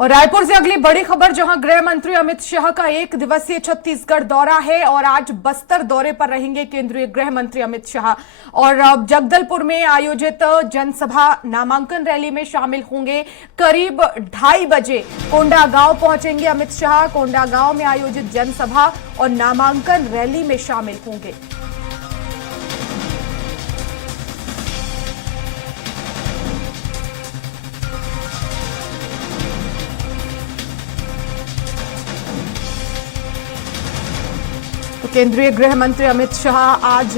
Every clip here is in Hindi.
और रायपुर से अगली बड़ी खबर, जहां गृह मंत्री अमित शाह का एक दिवसीय छत्तीसगढ़ दौरा है और आज बस्तर दौरे पर रहेंगे केंद्रीय गृह मंत्री अमित शाह। और जगदलपुर में आयोजित जनसभा नामांकन रैली में शामिल होंगे। करीब 2:30 बजे कोंडागांव पहुंचेंगे अमित शाह। कोंडागांव में आयोजित जनसभा और नामांकन रैली में शामिल होंगे। तो केंद्रीय गृह मंत्री अमित शाह आज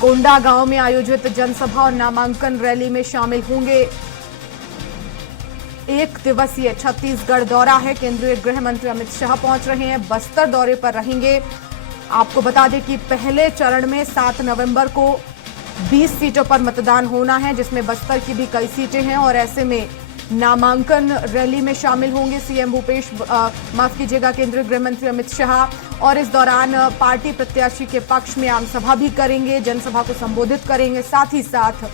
कोंडागांव में आयोजित जनसभा और नामांकन रैली में शामिल होंगे। एक दिवसीय छत्तीसगढ़ दौरा है। केंद्रीय गृह मंत्री अमित शाह पहुंच रहे हैं, बस्तर दौरे पर रहेंगे। आपको बता दें कि पहले चरण में 7 नवंबर को 20 सीटों पर मतदान होना है, जिसमें बस्तर की भी कई सीटें हैं। और ऐसे में नामांकन रैली में शामिल होंगे सीएम माफ कीजिएगा केंद्रीय गृह मंत्री अमित शाह। और इस दौरान पार्टी प्रत्याशी के पक्ष में आमसभा भी करेंगे, जनसभा को संबोधित करेंगे, साथ ही साथ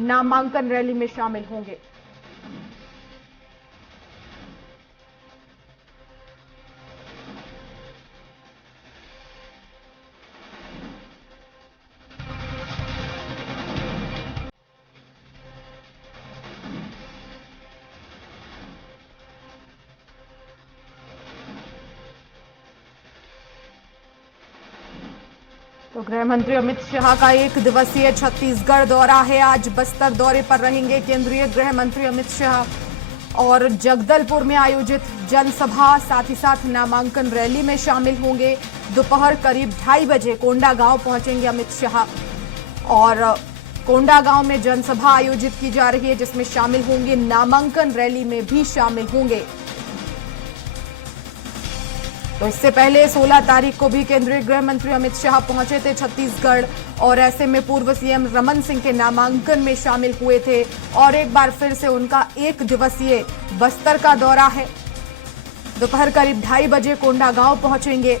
नामांकन रैली में शामिल होंगे। तो गृह मंत्री अमित शाह का एक दिवसीय छत्तीसगढ़ दौरा है। आज बस्तर दौरे पर रहेंगे केंद्रीय गृह मंत्री अमित शाह और जगदलपुर में आयोजित जनसभा, साथ ही साथ नामांकन रैली में शामिल होंगे। दोपहर करीब 2:30 बजे कोंडागांव पहुंचेंगे अमित शाह और कोंडागांव में जनसभा आयोजित की जा रही है, जिसमें शामिल होंगे। नामांकन रैली में भी शामिल होंगे। तो इससे पहले 16 तारीख को भी केंद्रीय गृह मंत्री अमित शाह पहुंचे थे छत्तीसगढ़ और ऐसे में पूर्व सीएम रमन सिंह के नामांकन में शामिल हुए थे। और एक बार फिर से उनका एक दिवसीय बस्तर का दौरा है। दोपहर करीब 2:30 बजे कोंडागांव पहुंचेंगे।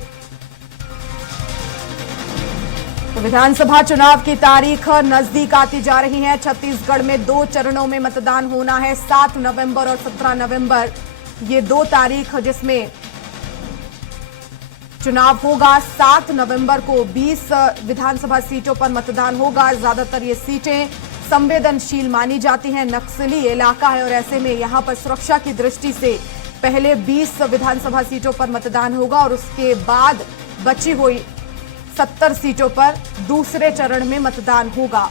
तो विधानसभा चुनाव की तारीख नजदीक आती जा रही है। छत्तीसगढ़ में 2 चरणों में मतदान होना है, 7 नवंबर और 17 नवंबर, ये 2 तारीख जिसमें चुनाव होगा। 7 नवंबर को 20 विधानसभा सीटों पर मतदान होगा। ज्यादातर ये सीटें संवेदनशील मानी जाती हैं, नक्सली इलाका है और ऐसे में यहां पर सुरक्षा की दृष्टि से पहले 20 विधानसभा सीटों पर मतदान होगा और उसके बाद बची हुई 70 सीटों पर दूसरे चरण में मतदान होगा।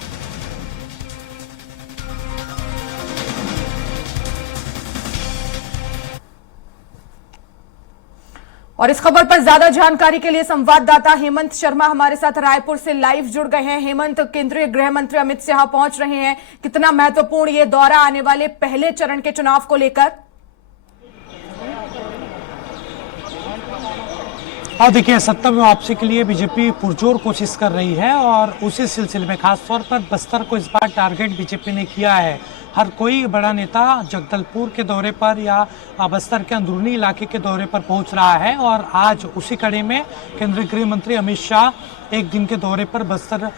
और इस खबर पर ज्यादा जानकारी के लिए संवाददाता हेमंत शर्मा हमारे साथ रायपुर से लाइव जुड़ गए हैं। हेमंत, केंद्रीय गृह मंत्री अमित शाह पहुंच रहे हैं, कितना महत्वपूर्ण ये दौरा आने वाले पहले चरण के चुनाव को लेकर? और देखिए, सत्ता में वापसी के लिए बीजेपी पुरजोर कोशिश कर रही है और उसी सिलसिले में खासतौर पर बस्तर को इस बार टारगेट बीजेपी ने किया है। हर कोई बड़ा नेता जगदलपुर के दौरे पर या बस्तर के अंदरूनी इलाके के दौरे पर पहुंच रहा है और आज उसी कड़ी में केंद्रीय गृह मंत्री अमित शाह एक दिन के दौरे पर बस्तर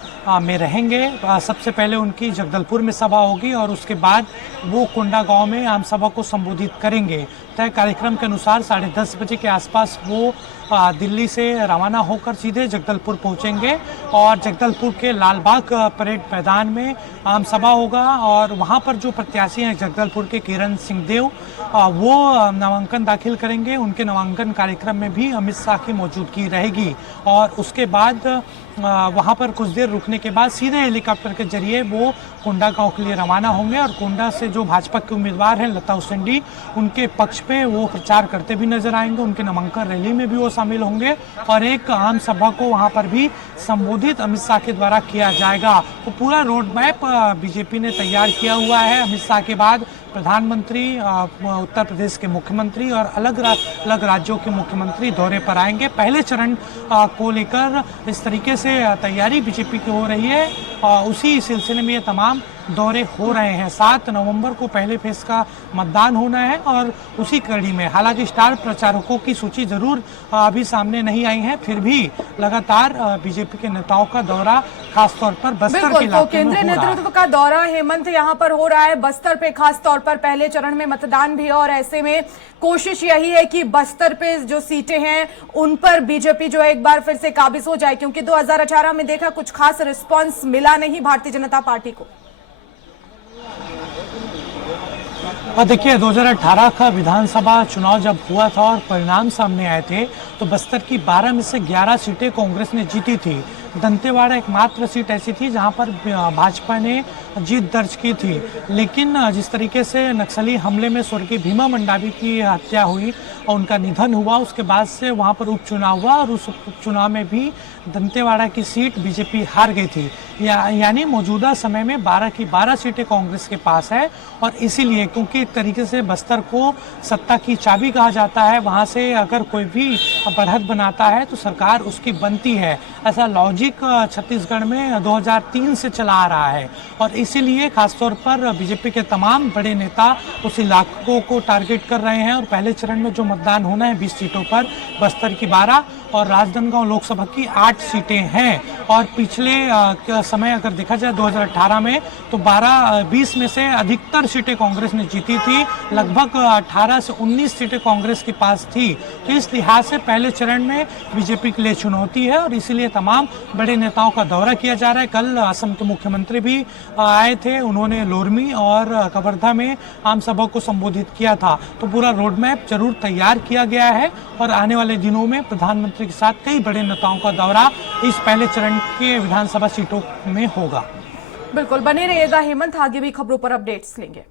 में रहेंगे। सबसे पहले उनकी जगदलपुर में सभा होगी और उसके बाद वो कोंडागांव में आम सभा को संबोधित करेंगे। तय कार्यक्रम के अनुसार 10:30 बजे के आसपास वो दिल्ली से रवाना होकर सीधे जगदलपुर पहुंचेंगे और जगदलपुर के लालबाग परेड मैदान में आम सभा होगा। और वहां पर जो प्रत्याशी हैं जगदलपुर के किरण सिंहदेव, वो नामांकन दाखिल करेंगे। उनके नामांकन कार्यक्रम में भी अमित शाह की मौजूदगी रहेगी और उसके बाद वहां पर कुछ देर रुकने के बाद सीधे हेलीकॉप्टर के जरिए वो कोंडागांव के लिए रवाना होंगे और कोंडा से जो भाजपा के उम्मीदवार हैं लता हुसैंडी, उनके पक्ष पे वो प्रचार करते भी नजर आएंगे। उनके नामांकन रैली में भी वो शामिल होंगे और एक आम सभा को वहां पर भी संबोधित अमित शाह के द्वारा किया जाएगा। तो पूरा रोड मैप बीजेपी ने तैयार किया हुआ है। अमित शाह के बाद प्रधानमंत्री, उत्तर प्रदेश के मुख्यमंत्री और अलग अलग राज्यों के मुख्यमंत्री दौरे पर आएंगे। पहले चरण को लेकर इस तरीके से तैयारी बीजेपी की हो रही है। उसी सिलसिले में ये तमाम दौरे हो रहे हैं। 7 नवंबर को पहले फेज का मतदान होना है और उसी कड़ी में हालांकि स्टार प्रचारकों की सूची जरूर अभी सामने नहीं आई है, फिर भी लगातार बीजेपी के नेताओं का दौरा खासतौर पर बस्तर के तो इलाके में केंद्रीय हो रहा है। नेतृत्व का दौरा हेमंत यहाँ पर हो रहा है बस्तर पे, खास तौर पर पहले चरण में मतदान भी है और ऐसे में कोशिश यही है कि बस्तर पे जो सीटें हैं उन पर बीजेपी जो है एक बार फिर से काबिज हो जाए, क्योंकि 2018 में देखा कुछ खास रिस्पांस मिला नहीं भारतीय जनता पार्टी को। और देखिए 2018 का विधानसभा चुनाव जब हुआ था और परिणाम सामने आए थे तो बस्तर की 12 में से 11 सीटें कांग्रेस ने जीती थी। दंतेवाड़ा एकमात्र सीट ऐसी थी जहां पर भाजपा ने जीत दर्ज की थी। लेकिन जिस तरीके से नक्सली हमले में स्वर्गीय भीमा मंडावी की हत्या हुई और उनका निधन हुआ, उसके बाद से वहां पर उपचुनाव हुआ और उस उपचुनाव में भी दंतेवाड़ा की सीट बीजेपी हार गई थी। यानी मौजूदा समय में 12 की 12 सीटें कांग्रेस के पास है और इसीलिए क्योंकि एक तरीके से बस्तर को सत्ता की चाबी कहा जाता है, वहां से अगर कोई भी बढ़त बनाता है तो सरकार उसकी बनती है। ऐसा लॉजिक छत्तीसगढ़ में 2003 से चला आ रहा है और इसीलिए खासतौर पर बीजेपी के तमाम बड़े नेता उस इलाकों को टारगेट कर रहे हैं और पहले चरण में जो मतदान होना है 20 सीटों पर, बस्तर की 12 और राजनांदगांव लोकसभा की 8 सीटें हैं। और पिछले समय अगर देखा जाए 2018 में तो 20 में से अधिकतर सीटें कांग्रेस ने जीती थी, लगभग 18 से 19 सीटें कांग्रेस के पास थी। तो इस लिहाज से पहले चरण में बीजेपी के लिए चुनौती है और इसीलिए तमाम बड़े नेताओं का दौरा किया जा रहा है। कल असम के मुख्यमंत्री भी आए थे, उन्होंने लोरमी और कवर्धा में आम सभा को संबोधित किया था। तो पूरा रोड मैप जरूर तैयार किया गया है और आने वाले दिनों में प्रधानमंत्री के साथ कई बड़े नेताओं का दौरा इस पहले चरण के विधानसभा सीटों में होगा। बिल्कुल बने रहिएगा हेमंत, आगे भी खबरों पर अपडेट्स लेंगे।